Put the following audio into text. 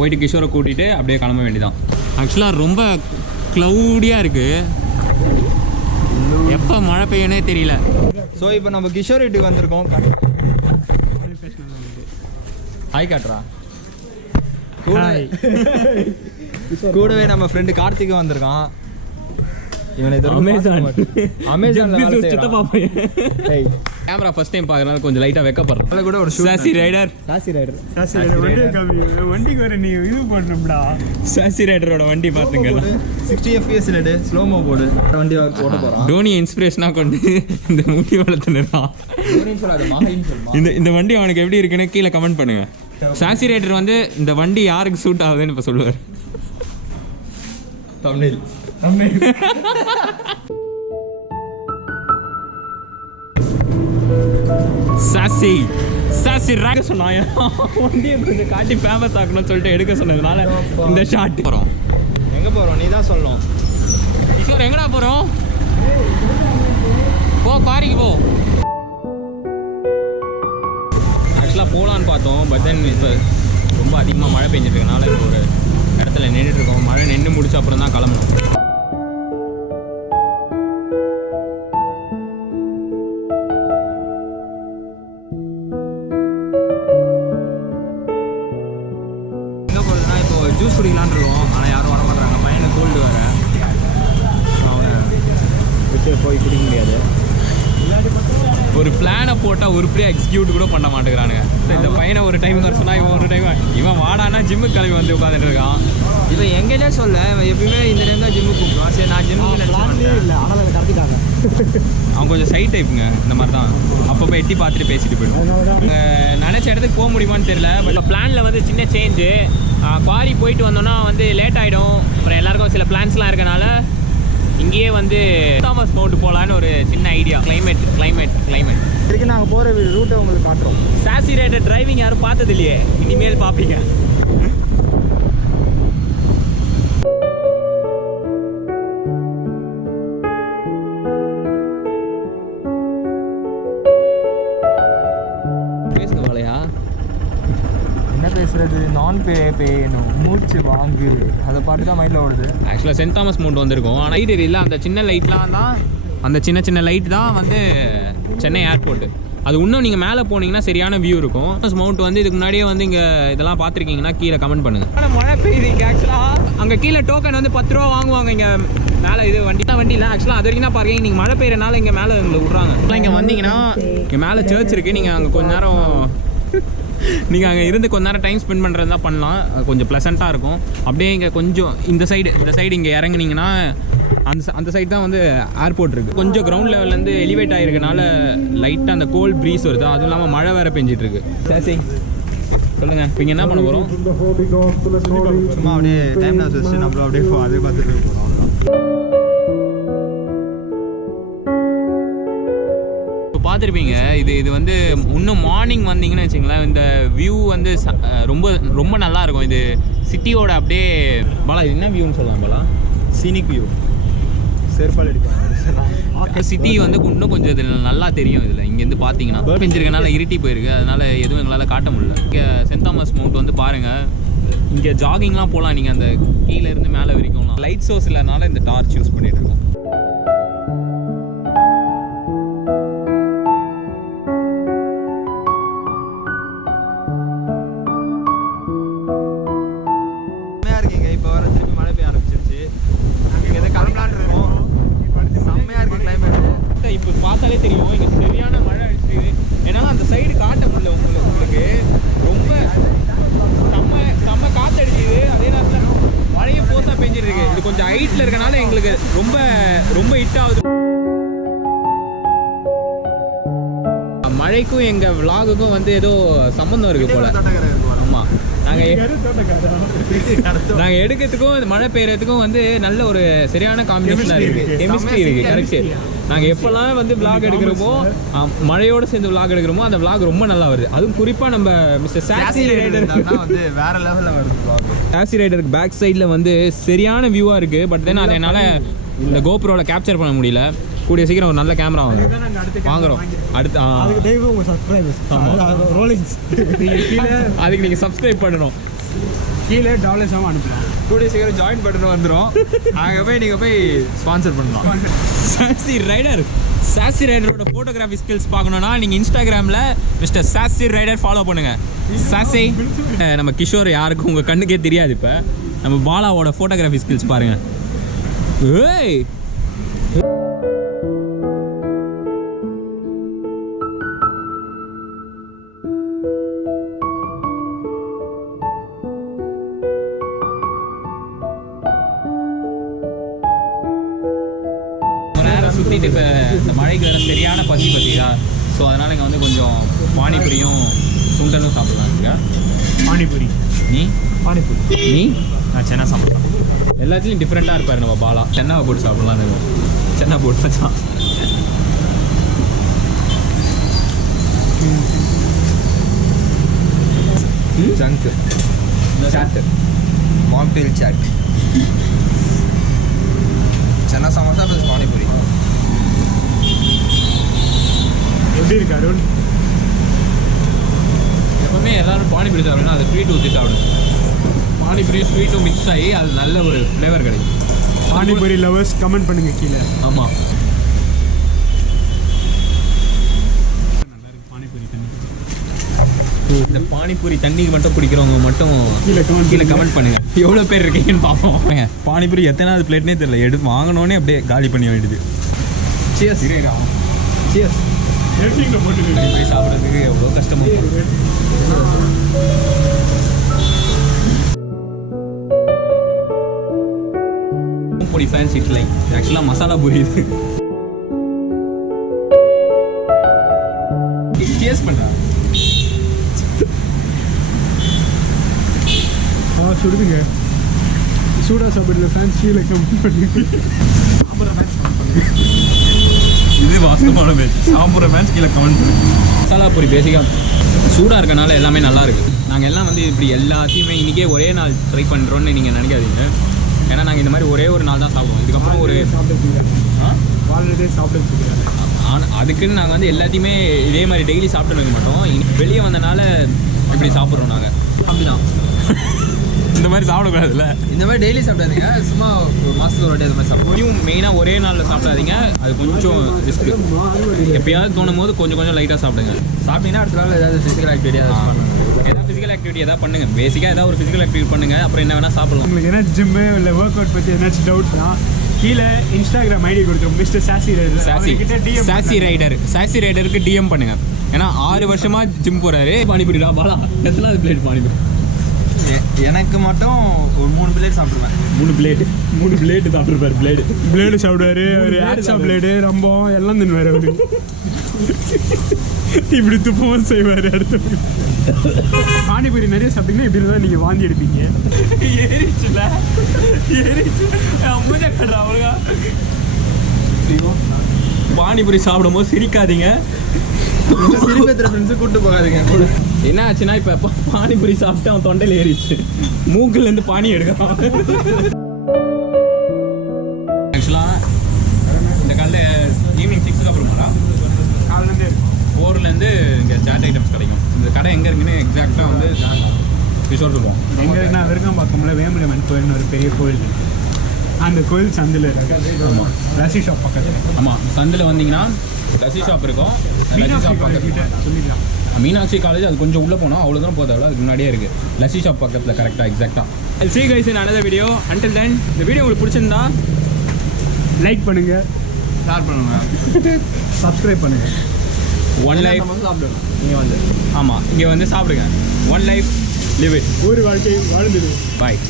போயிட்டு கிஷோரை கூட்டிகிட்டு அப்படியே கிளம்ப வேண்டியதான். ஆக்சுவலாக ரொம்ப க்ளவுடியாக இருக்குது, எப்போ மழை பெய்யுனே தெரியல. ஸோ இப்போ நம்ம கிஷோர் வீட்டுக்கு வந்திருக்கோம். ஹாய் காட்டுறா. கூடவே நம்ம ஃப்ரெண்டு கார்த்திக்கும் வந்திருக்கான். இவனை கேமரா ஃபர்ஸ்ட் டைம் பார்க்கறனால கொஞ்சம் லைட்டாக வைக்கப்படுறோம். அதில் கூட ஒரு சாசி ரைடர் வண்டிக்கு வர நீ இது போடணும்டா. சாசி ரைடரோட வண்டி பார்த்துங்க. 60 FPS எடு, ஸ்லோமோ போடு. வண்டி ஓட்ட போகிறான். டோனி இன்ஸ்பிரேஷனாக கொண்டு இந்த முடி வளர்த்துனான். இந்த வண்டி அவனுக்கு எப்படி இருக்குன்னு கீழே கமெண்ட் பண்ணுங்க. சாசி ரைடர் வந்து இந்த வண்டி யாருக்கு சூட் ஆகுதுன்னு இப்போ சொல்லுவார். சாசி சாசி ராக சொன்னாங்க. வண்டியை கொஞ்சம் காட்டி ஃபேமஸ் ஆகணும்னு சொல்லிட்டு எடுக்க சொன்னதுனால இந்த ஷாட். போகிறோம். எங்கே போகிறோம் நீ தான் சொல்லணும். கிஷோர் எங்கடா போகிறோம்? போ காரிக்கு போ. ஆக்சுவலாக போகலான்னு பார்த்தோம், பட் தென் இப்போ ரொம்ப அதிகமாக மழை பெஞ்சிட்டு இருக்கனால இப்போ ஒரு இடத்துல நின்றுட்டு இருக்கோம். மழை நின்று முடிச்ச அப்புறம் தான் கிளம்பணும். எங்கே போகிறதுனா இப்போ ஜூஸ் குடிக்கலான்னு இருக்கோம், ஆனால் யாரும் வர மாட்டாங்க. பையனுக்கு கோல்டு வேறு, அவனை விட்டு போய் குடிக்க முடியாது. ஒரு பிளானை போட்டால் உருப்படியாக எக்ஸிக்யூட் கூட பண்ண மாட்டேங்கிறானுங்க. இந்த பையனை ஒரு டைம் வர சொன்னால் இவன் ஒரு டைம், இவன் வாடானா ஜிம்முக்கு கிளம்பி வந்து உட்காந்துட்டு இருக்கான். இவன் எங்கேனே சொல்ல, எப்பயுமே இந்த டைம் தான் ஜிம்முக்கு கூப்பிடுவான். சரி நான் ஜிம்முக்கு இல்லை, ஆனால் அதை கடத்திட்டாங்க. அவன் கொஞ்சம் சைட் டைப்புங்க, இந்த மாதிரி தான் அப்பப்போ எட்டி பார்த்துட்டு பேசிட்டு போயிடுவோம். நினச்ச இடத்துக்கு போக முடியுமான்னு தெரியல. பட் பிளானில் வந்து சின்ன சேஞ்சு. குவாரி போயிட்டு வந்தோன்னா வந்து லேட் ஆகிடும். அப்புறம் எல்லாருக்கும் சில பிளான்ஸ்லாம் இருக்கனால இங்கேயே வந்து தாமஸ் மவுண்ட் போகலான்னு ஒரு சின்ன ஐடியா. கிளைமேட் இதுக்கு நாங்கள் போகிற ரூட்டை உங்களுக்கு காட்டுறோம். சாசி ரைடர் டிரைவிங் யாரும் பார்த்தது இல்லையே, இனிமேல் பார்ப்பீங்க. பேசுங்க வாழையா, என்ன பேசுறது? நான் பேணும் மூச்சு வாங்கு, அதை பாட்டு தான் மைண்டில் ஓடுது. ஆக்சுவலாக சென்ட் தாமஸ் மவுண்ட் வந்திருக்கோம், ஆனால் லைட் இல்லை. அந்த சின்ன லைட்லாம் தான், அந்த சின்ன லைட் தான் வந்து சென்னை ஏர்போர்ட்டு. அது இன்னும் நீங்கள் மேலே போனீங்கன்னா சரியான வியூ இருக்கும். மவுண்ட் வந்து இதுக்கு முன்னாடியே வந்து இங்கே இதெல்லாம் பார்த்துருக்கீங்கன்னா கீழே கமெண்ட் பண்ணுங்கள். ஆனால் மழை பெய்யுது இங்கே. ஆக்சுவலாக அங்கே கீழே டோக்கன் வந்து 10 ரூபா வாங்குவாங்க. இங்கே மேலே இது வண்டி இல்லை. ஆக்சுவலாக அது வரைக்கும் தான் பார்க்கிங். நீங்கள் மழை பெய்யறனால இங்கே மேலே உங்களுக்கு விட்றாங்க. இங்கே வந்தீங்கன்னா இங்கே மேலே சர்ச் இருக்குது. நீங்கள் அங்கே கொஞ்ச நேரம் நீங்கள் அங்கே இருந்து கொஞ்ச நேரம் டைம் ஸ்பெண்ட் பண்ணுறது தான் பண்ணலாம். கொஞ்சம் ப்ளசண்ட்டாக இருக்கும். அப்படியே இங்கே கொஞ்சம் இந்த சைடு இங்கே இறங்குனீங்கன்னா அந்த சைடு தான் வந்து ஏர்போர்ட் இருக்குது. கொஞ்சம் கிரவுண்ட் லெவல்லேருந்து எலிவேட் ஆகிருக்கனால லைட்டாக அந்த கோல்ட் ப்ரீஸ் வருது. அதுவும் இல்லாமல் மழை வேறு பெஞ்சிட்டு இருக்கு. சரி சொல்லுங்கள், இப்போ இங்கே என்ன பண்ண போகிறோம்? சும்மா அப்படியே டைம் வச்சு நம்மளும் அப்படியே அதே பார்த்துட்டு போகிறோம். பார்த்துருப்பீங்க. இது வந்து இன்னும் மார்னிங் வந்தீங்கன்னு வச்சுங்களேன், இந்த வியூ வந்து ரொம்ப நல்லா இருக்கும். இது சிட்டியோட அப்படியே பாலா, இது என்ன வியூன்னு சொல்லலாம் பாலா? Scenic view. செருப்பால் அடிப்பாங்க. சிட்டி வந்து இன்னும் கொஞ்சம் இதில் நல்லா தெரியும். இதில் இங்கேருந்து பார்த்தீங்கன்னா பெஞ்சிருக்கனால இருட்டி போயிருக்கு, அதனால எதுவும் எங்களால் காட்ட முடியல. இங்கே சென்ட் தாமஸ் மவுண்ட் வந்து பாருங்கள். இங்கே ஜாகிங்லாம் போகலாம். நீங்கள் அந்த கீழே இருந்து மேலே வரைக்கும்லாம் லைட் சோர்ஸ் இல்லைனால இந்த டார்ச் யூஸ் பண்ணிட்டு இருக்கோம். இப்போ பார்த்தாலே தெரியும் இங்கே சரியான மழை அடிச்சு. ஏன்னா அந்த சைடு காட்ட முடியல உங்களுக்கு. ரொம்ப செம்ம காற்று அடிச்சுது. அதே நேரத்தில் மழையும் போஸாக பெஞ்சிட்டு இருக்கு. இது கொஞ்சம் ஹைட்டில் இருக்கனால எங்களுக்கு ரொம்ப ஹிட் ஆகுது. மழைக்கும் எங்கள் விலாகுக்கும் வந்து ஏதோ சம்மந்தம் இருக்குது போல. ஆமாம், நாங்கள் எடுக்கிறதுக்கும் மழை பெய்யறதுக்கும் வந்து நல்ல ஒரு சரியான காம்பினேஷனாக இருக்குது. கெமிஸ்ட்ரி இருக்குது. கரெக்டு. நாங்கள் எப்போல்லாம் வந்து விளாக் எடுக்கிறோமோ, மழையோடு சேர்ந்து விளாக் எடுக்கிறோமோ, அந்த விளாக் ரொம்ப நல்லா வருது. அதுவும் குறிப்பாக நம்ம மிஸ்டர் சாசி ரைடர் வந்து வேற லெவலில் வருது. சாசி ரைடருக்கு பேக் சைடில் வந்து சரியான வியூவாக இருக்குது. பட் தென் அதை என்னால் இந்த கோப்ரோவில் கேப்சர் பண்ண முடியல. கூடிய சீக்கிரம் ஒரு நல்ல கேமரா வாங்குறோம். அடுத்து அதுக்கு நீங்கள் சப்ஸ்கிரைப் பண்ணணும். கீழே டாலர்ஸ் அனுப்பலாம். கூடிய சீக்கிரம் ஜாயின் பட்டன் வந்துடும். அங்கே போய் நீங்கள் போய் ஸ்பான்சர் பண்ணலாம். சாசி ரைடரோட ஃபோட்டோகிராஃபி ஸ்கில்ஸ் பார்க்கணுன்னா நீங்கள் இன்ஸ்டாகிராமில் மிஸ்டர் சாசி ரைடர் ஃபாலோ பண்ணுங்கள். சாசி நம்ம கிஷோர் யாருக்கும் உங்கள் கண்ணுக்கே தெரியாது. இப்போ நம்ம பாலாவோட ஃபோட்டோகிராஃபி ஸ்கில்ஸ் பாருங்கள். ஏய் சுற்றிட்டு இப்போ இந்த மழைக்கு வேறு சரியான பசி பற்றியா. ஸோ அதனால் இங்கே வந்து கொஞ்சம் பானிபூரியும் சுண்டலும் சாப்பிடுவாங்க. பானிபூரி நீ பானிபூரி நான் சென்னா சாப்பிட்றேன். எல்லாத்துலேயும் டிஃப்ரெண்ட்டாக இருப்பார் நம்ம பாலா. சென்னாவை போட்டு சாப்பிட்லான்னு சென்னா போட்டு வச்சான். ஜங்கு சாட்டு மாக்டெயில் சாட் சென்னா சமோசா ப்ளஸ் பானிபூரி. எப்படி இருக்கு அருண்? எப்பவுமே எல்லாரும் பானிபூரி சாப்பிடணும், அதை ஸ்வீட் ஊற்றி சாப்பிடுங்க. பானிபூரி ஸ்வீட்டும் மிக்ஸ் ஆகி அது நல்ல ஒரு ஃப்ளேவர் கிடைக்கும். பானிபூரி லவர்ஸ் கமெண்ட் பண்ணுங்க கீழே. ஆமாம், பானிபூரி தண்ணி இந்த பானிபூரி தண்ணிக்கு மட்டும் குடிக்கிறவங்க மட்டும் கீழே கமெண்ட் பண்ணுங்க. எவ்வளோ பேர் இருக்கீங்கன்னு பார்ப்போம். பானிபூரி எத்தனாவது பிளேட்னே தெரியல. எடுத்து வாங்கினோடனே அப்படியே காலி பண்ணி வேண்டியது. Cheers cheers. பானிபூரி சாப்பிட்றதுக்கு எவ்வளோ கஷ்டமாக பொடி ஃபேன்ஸ் இட்லை ஆக்சுவலாக மசாலா பூரி இது. சியர்ஸ் பண்ணுறேன். சுடுதுங்க. சூடா சாப்பிடல ஃபேன்ஸ் கீழே கமெண்ட் பண்ணுங்க. இது வாஸ்தவமான மேட்ச். சாப்பிட்ற மேட்ச் கீழே கமெண்ட் பண்ணுங்க. மசாலா பூரி பேசிக்காக சூடாக இருக்கனால எல்லாமே நல்லா இருக்குது. நாங்கள் எல்லாம் வந்து இப்படி எல்லாத்தையுமே இன்றைக்கே ஒரே நாள் ட்ரை பண்ணுறோன்னு நீங்கள் நினைக்காதீங்க. ஏன்னா நாங்கள் இந்த மாதிரி ஒரே ஒரு நாள் தான் சாப்பிடுவோம். இதுக்கப்புறம் ஒரு வாழ்றதே சாப்பிட்டு அதுக்குன்னு நாங்கள் வந்து எல்லாத்தையுமே இதே மாதிரி டெய்லி சாப்பிட்டு வைக்க மாட்டோம். வெளியே வந்தனால இப்படி சாப்பிட்றோம் நாங்கள். அப்படிதான் இந்த மாதிரி சாப்பிடக்கூடாதுல்ல. இந்த மாதிரி டெய்லி சாப்பிடாதீங்க. சும்மா ஒரு மாதத்துக்கு ஒரு வாட்டி அது மாதிரி சாப்பிடுவோம். மெயினாக ஒரே நாளில் சாப்பிடாதீங்க. அது கொஞ்சம் ரிஸ்க்கு. எப்பயாவது தோணும் போது கொஞ்சம் லைட்டாக சாப்பிடுங்க. சாப்பிட்டீங்கன்னா அடுத்த நாள் ஏதாவது ஃபிசிக்கல் ஆக்டிவிட்டி ஏதாவது ஃபிசிக்கல் ஆக்டிவிட்டி எதாவது பண்ணுங்க. பேசிக்காக ஏதாவது ஒரு ஃபிசிக்கல் ஆக்டிவிட்டி பண்ணுங்க. அப்புறம் என்ன வேணால் சாப்பிடலாம். உங்களுக்கு என்ன ஜிம்மு இல்லை ஒர்க் அவுட் பற்றி ஏதாச்சும் டவுட்னா கீழே இன்ஸ்டாகிராம் ஐடி கொடுத்துரும். Mister Sasi rider. சாசி ரைடருக்கு டிஎம் பண்ணுங்க. ஏன்னா 6 வருஷமா ஜிம் போறாரு. பானிபூரிடா பாலா எத்தனாவது பிளேட் பானிபூரி? எனக்கு மட்டும் ஒரு 3 பிளேட் சாப்பிடுவேன். 3 பிளேட் சாப்பிட்ருப்பாரு. பிளேடு சாப்பிடுவாரு. ஒரு ஆக்ஸா பிளேடு ரம்பம் எல்லாம் தின்னுவார். அவரு இப்படி துப்பவும் செய்வார். அடுத்து பானிபூரி நிறைய சாப்பிட்டீங்கன்னா இப்படி தான் நீங்கள் வாந்தி எடுப்பீங்க. பானிபூரி சாப்பிடும் போது சிரிக்காதீங்க. சிரிப்பேத்திர ஃப்ரெண்ட்ஸு கூப்பிட்டு போகாதீங்க. என்ன ஆச்சுன்னா இப்போ பானிபூரி சாப்பிட்டு அவன் தொண்டையில் ஏறிச்சு. மூக்குலேருந்து பானி எடுக்கிறான். ஆக்சுவலாக இந்த காலையில் ஈவினிங் 6க்கு அப்புறமாடா காலிலேருந்து 4லேருந்து இங்கே சாட் ஐட்டம்ஸ் கிடைக்கும். இந்த கடை எங்கே இருக்குன்னு எக்ஸாக்டாக வந்து கிஷோர் சொல்லுவோம். எங்கே இருக்குன்னா விருகம்பாக்கம்ல வேம்பலமன் கோயில்னு ஒரு பெரிய கோயில் இருக்குது. அந்த கோயில் சந்தில் இருக்கு. ஆமாம், லஸ்ஸி ஷாப் பக்கத்தில். ஆமாம், சந்தில் வந்தீங்கன்னா லஸ்ஸி ஷாப் இருக்கும். லஸ்ஸி ஷாப் பக்கத்தில் சொல்லிக்கலாம். மீனாட்சி காலேஜ் அது கொஞ்சம் உள்ளே போனோம். அவ்வளோ தூரம் போதாவில் அதுக்கு முன்னாடியே இருக்குது. லஸ்ஸி ஷாப் பக்கத்தில் கரெக்டாக எக்ஸாக்டாக. See you guys in another video. Until then, இந்த வீடியோ உங்களுக்கு பிடிச்சிருந்தா லைக் பண்ணுங்க, ஷேர் பண்ணுங்க, சப்ஸ்கிரைப் பண்ணுங்க. ஒன் லைஃப் சாப்பிடணும். நீங்கள் வந்து ஆமாம் இங்கே வந்து சாப்பிடுங்க. One life live it. ஒரு வாழ்க்கை வாழ்ந்துடு. பாய்.